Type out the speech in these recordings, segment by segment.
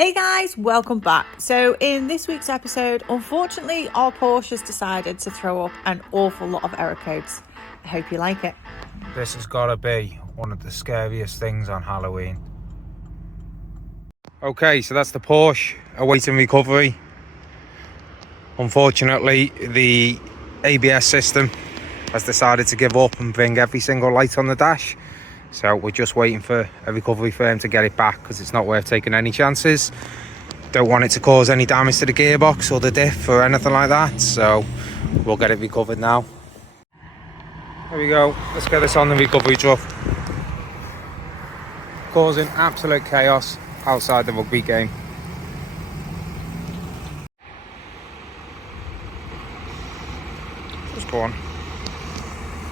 Hey guys, welcome back. So in this week's episode, unfortunately, our Porsche has decided to throw up an awful lot of error codes. I hope you like it. This has got to be one of the scariest things on Halloween. Okay, so that's the Porsche awaiting recovery. Unfortunately, the ABS system has decided to give up and bring every single light on the dash. So we're just waiting for a recovery firm to get it back because it's not worth taking any chances. Don't want it to cause any damage to the gearbox or the diff or anything like that. So we'll get it recovered now. There we go. Let's get this on the recovery truck. Causing absolute chaos outside the rugby game. Just go on.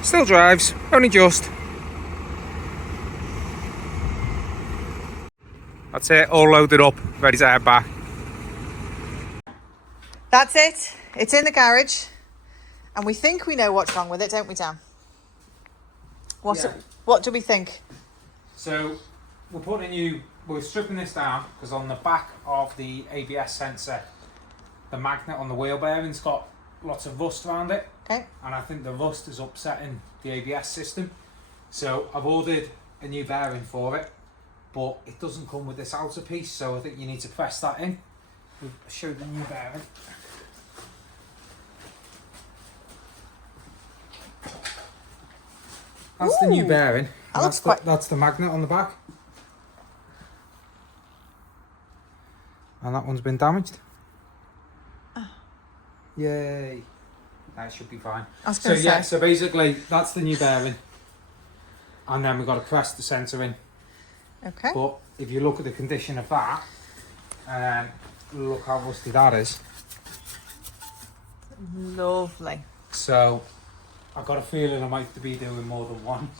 Still drives, only just. That's it, all loaded up, ready to head back. That's it. It's in the garage. And we think we know what's wrong with it, don't we, Dan? What do we think? So we're stripping this down because on the back of the ABS sensor, the magnet on the wheel bearing's got lots of rust around it. Okay. And I think the rust is upsetting the ABS system. So I've ordered a new bearing for it, but it doesn't come with this outer piece, so I think you need to press that in. We'll show the new bearing. That's the new bearing. That's the magnet on the back. And that one's been damaged. Yay. That should be fine. So basically that's the new bearing. And then we've got to press the sensor in. Okay. But if you look at the condition of that, and look how rusty that is. Lovely. So I've got a feeling I might be doing more than one.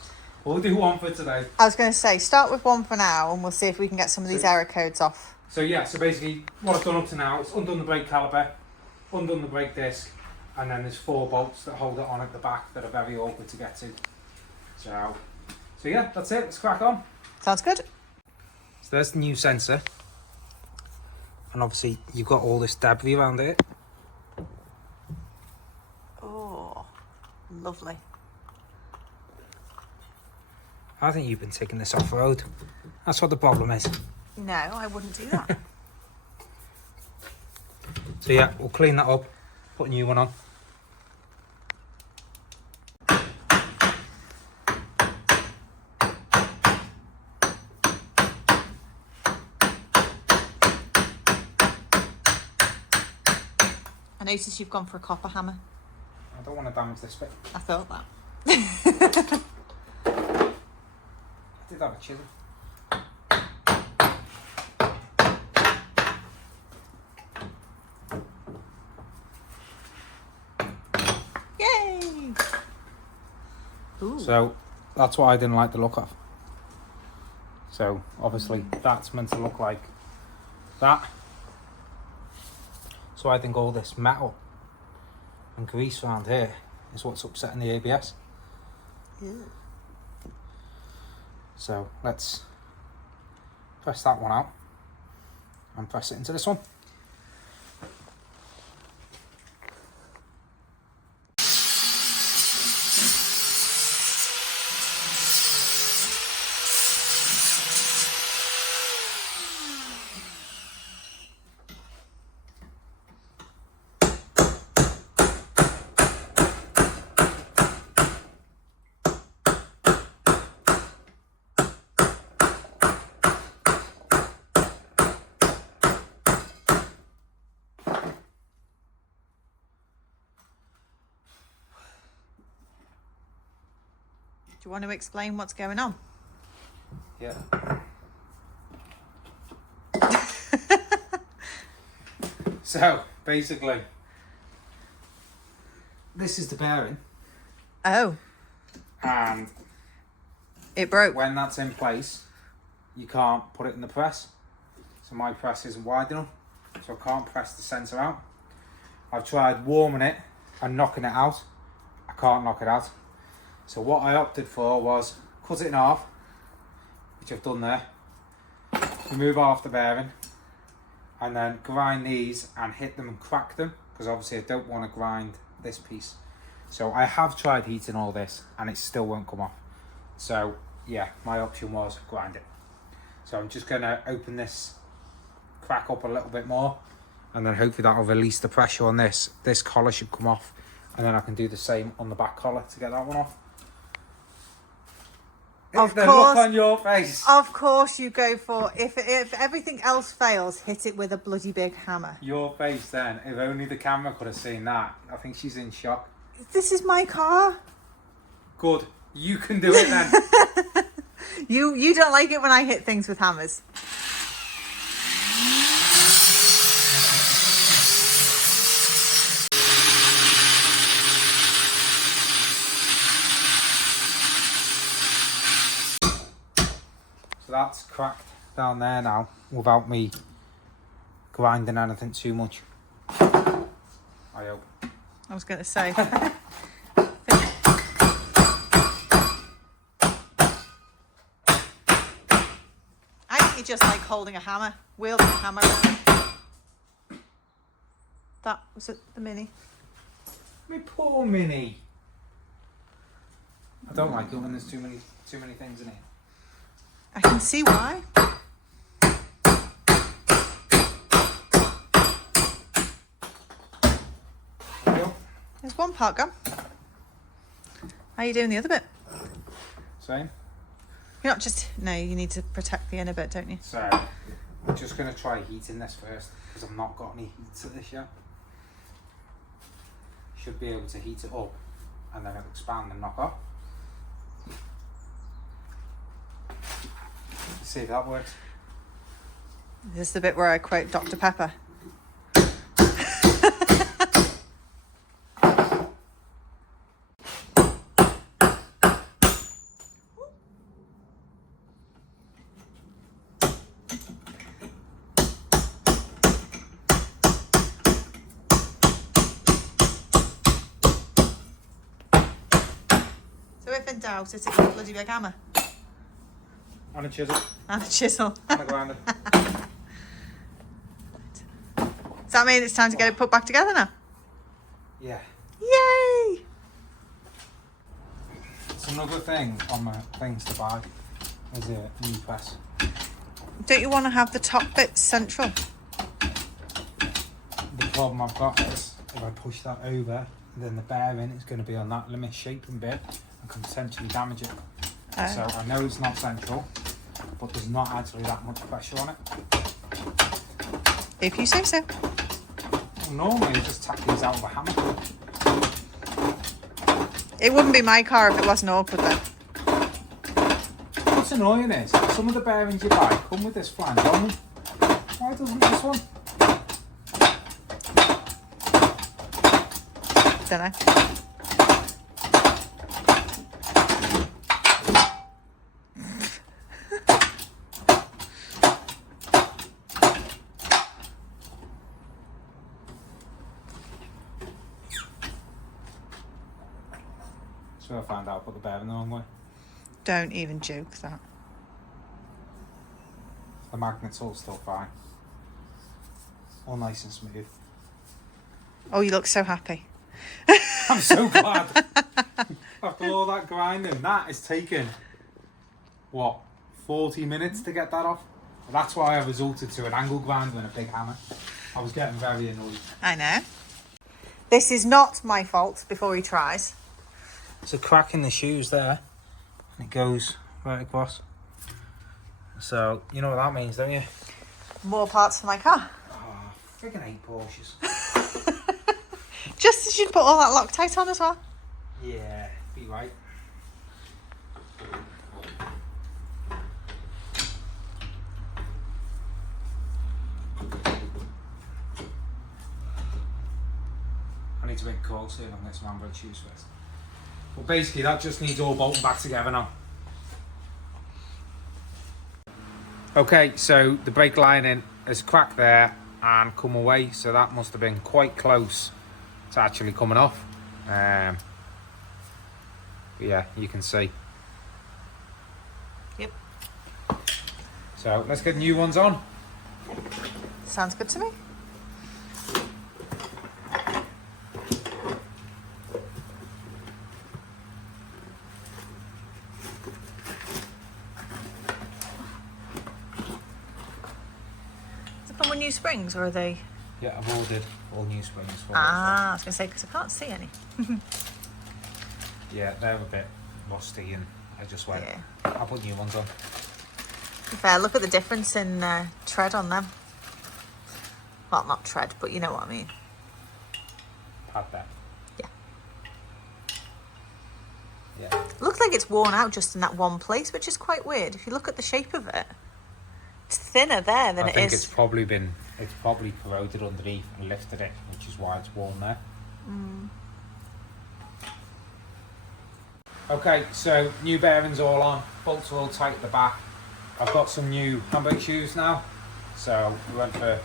We'll do one for today. I was going to say, start with one for now and we'll see if we can get some of these error codes off. So basically what I've done up to now is undone the brake caliper, undone the brake disc, and then there's 4 bolts that hold it on at the back that are very awkward to get to. So yeah, that's it. Let's crack on. Sounds good. So there's the new sensor. And obviously you've got all this debris around it. Oh, lovely. I think you've been taking this off-road. That's what the problem is. No, I wouldn't do that. So yeah, we'll clean that up, put a new one on. I noticed you've gone for a copper hammer. I don't want to damage this bit. I thought that. I did have a chisel. Yay! Ooh. So that's what I didn't like the look of. So obviously that's meant to look like that. So I think all this metal and grease around here is what's upsetting the ABS. Yeah. So let's press that one out and press it into this one. Do you want to explain what's going on? Yeah. So basically, this is the bearing, Oh, and it broke. when that's in place, you can't put it in the press. So my press isn't wide enough, so I can't press the sensor out. I've tried warming it and knocking it out. I can't knock it out. So what I opted for was cut it in half, which I've done there. Remove half the bearing, and then grind these and hit them and crack them, because obviously I don't want to grind this piece. So I have tried heating all this and it still won't come off. So yeah, my option was grind it. So I'm just going to open this crack up a little bit more, and then hopefully that'll release the pressure on this. This collar should come off, and then I can do the same on the back collar to get that one off. Of the course, look on your face. Of course you go for, if everything else fails, hit it with a bloody big hammer. Your face then, if only the camera could have seen that. I think she's in shock. This is my car. Good, you can do it then. You don't like it when I hit things with hammers. So that's cracked down there now, without me grinding anything too much. I hope. I was going to say. I think you just like holding a hammer, wielding a hammer around. That was it, the Mini. My poor Mini. I don't like it when there's too many things in it. I can see why. There we go. There's one part gone. How are you doing the other bit? Same. You're not just... No, you need to protect the inner bit, don't you? So, I'm just going to try heating this first, because I've not got any heat to this yet. Should be able to heat it up, and then it'll expand and knock off. Let's see if that works. This is the bit where I quote Dr. Pepper. So if in doubt, it's a bloody big hammer. And a chisel. And a chisel. And a grinder. Does that mean it's time to get it put back together now? Yeah. Yay! It's another thing on my things to buy is a knee press. Don't you want to have the top bit central? The problem I've got is if I push that over, then the bearing is going to be on that limit shaping bit and can potentially damage it. So I know it's not central, but there's not actually that much pressure on it. If you say so. Well, normally you just tap these out with a hammer. It wouldn't be my car if it wasn't awkward though. What's annoying is some of the bearings you buy come with this flange on them. Why doesn't this one? Don't know. So I found out I put the bearing the wrong way. Don't even joke that. The magnet's all still fine. All nice and smooth. Oh, you look so happy. I'm so glad. After all that grinding, that has taken, what, 40 minutes to get that off? That's why I resorted to an angle grinder and a big hammer. I was getting very annoyed. I know. This is not my fault before he tries. There's a crack in the shoes there, and it goes right across. So, you know what that means, don't you? More parts for my car. Oh, friggin' hate Porsches. Just as you'd put all that Loctite on as well. Yeah, be right. I need to make a call soon on this Handbrake shoes first. But basically that just needs all bolting back together now. Okay, so the brake lining has cracked there and come away, so that must have been quite close to actually coming off. But yeah, you can see. Yep. So let's get new ones on. sounds good to me. Does it come with new springs, or are they? Yeah, I've ordered all new springs for I was going to say, because I can't see any. Yeah, they're a bit rusty, and I just went, Yeah. I'll put new ones on. To be fair, look at the difference in tread on them. Well, not tread, but you know what I mean. Pad that. Yeah. Yeah. Looks like it's worn out just in that one place, which is quite weird. If you look at the shape of it, it's thinner there than I it think is. it's probably corroded underneath and lifted it, which is why it's worn there. Okay, so new bearings all on, bolts are all tight at the back. I've got some new handbrake shoes now, so we went for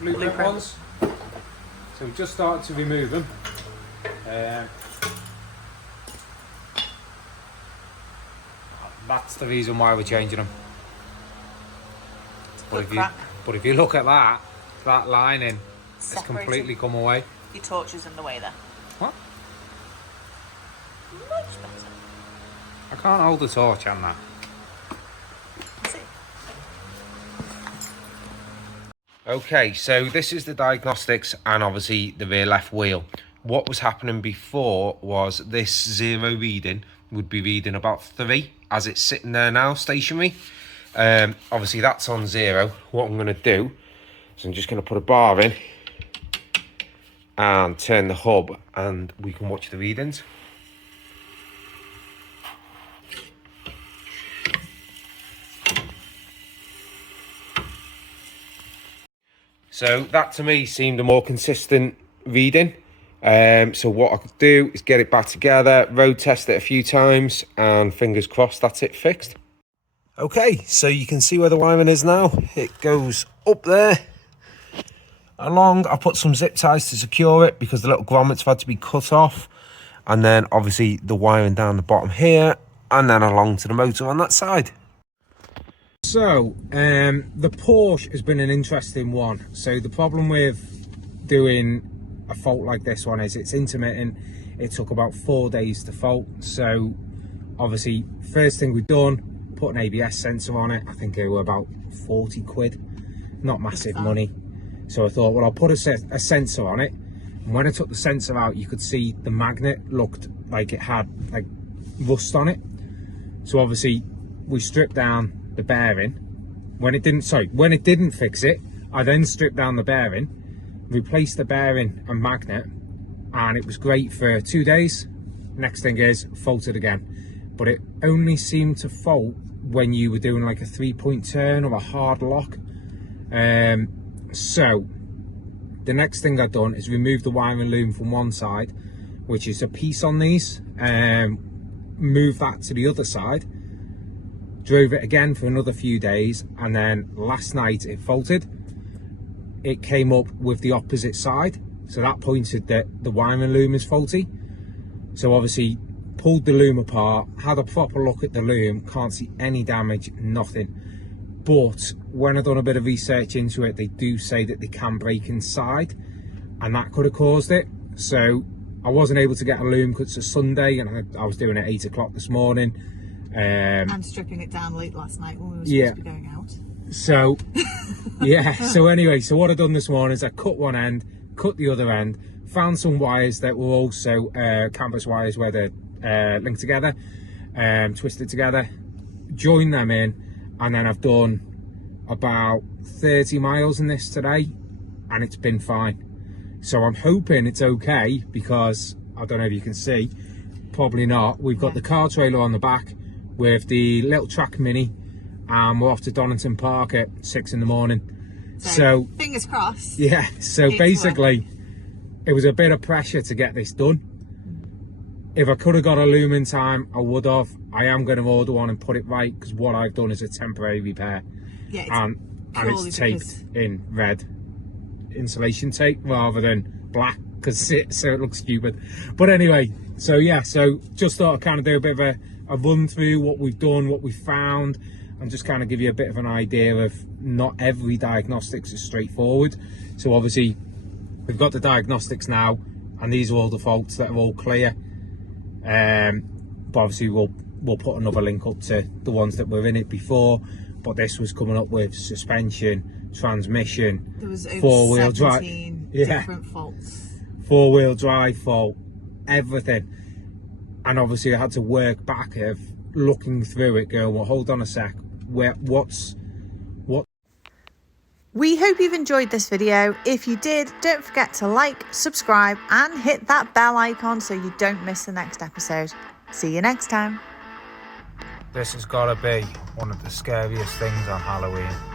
blueprint ones. So we just started to remove them. That's the reason why we're changing them. But if you look at that lining, it's completely come away. Your torch is in the way there. What? Much better. I can't hold the torch on that. That's it. Okay, so this is the diagnostics and obviously the rear left wheel. What was happening before was this 0 reading would be reading about 3 as it's sitting there now, stationary. Obviously that's on 0. What I'm going to do is I'm just going to put a bar in and turn the hub and we can watch the readings. So that to me seemed a more consistent reading. So what I could do is get it back together, road test it a few times, and fingers crossed that's it fixed. Okay, so you can see where the wiring is now. It goes up there, along. I put some zip ties to secure it because the little grommets have had to be cut off. And then obviously the wiring down the bottom here, and then along to the motor on that side. So, the Porsche has been an interesting one. So the problem with doing a fault like this one is it's intermittent. It took about 4 days to fault. So obviously first thing we've done, put an ABS sensor on it. I think it were about 40 quid, not massive money. So I thought, well, I'll put a sensor on it. And when I took the sensor out, you could see the magnet looked like it had like rust on it. So obviously we stripped down the bearing. When it didn't fix it, I then stripped down the bearing, replaced the bearing and magnet, and it was great for 2 days. Next thing is faulted again, but it only seemed to fault when you were doing like a 3-point turn or a hard lock. So the next thing I've done is remove the wiring loom from one side, which is a piece on these, move that to the other side, drove it again for another few days, and then last night it faulted. It came up with the opposite side, so that pointed that the wiring loom is faulty. So obviously pulled the loom apart, had a proper look at the loom, can't see any damage, nothing. But when I've done a bit of research into it, they do say that they can break inside, and that could have caused it. So I wasn't able to get a loom because it's a Sunday, and I was doing it at 8 o'clock this morning. And stripping it down late last night when we were supposed to be going out. So yeah, so anyway, so what I've done this morning is I cut one end, cut the other end, found some wires that were also campus wires where they're linked together, twisted together, joined them in, and then I've done about 30 miles in this today, and it's been fine. So I'm hoping it's okay, because I don't know if you can see, probably not. We've got the car trailer on the back with the little track mini, and we're off to Donington Park at 6 in the morning. So fingers crossed. Yeah, so basically it was a bit of pressure to get this done. If I could have got a loom in time, I would have. I am going to order one and put it right, because what I've done is a temporary repair. Yeah, and it's taped in red insulation tape rather than black, because so it looks stupid. But anyway, so yeah, so just thought I'd kind of do a bit of a run through what we've done, what we found, and just kind of give you a bit of an idea of not every diagnostics is straightforward. So obviously we've got the diagnostics now, and these are all the faults that are all clear. But obviously we'll put another link up to the ones that were in it before. But this was coming up with suspension, transmission, there was over four-wheel drive, different faults, four-wheel drive fault, everything. And obviously I had to work back of looking through it, going, well, hold on a sec, what? We hope you've enjoyed this video. If you did, don't forget to like, subscribe and hit that bell icon so you don't miss the next episode. See you next time. This has got to be one of the scariest things on Halloween.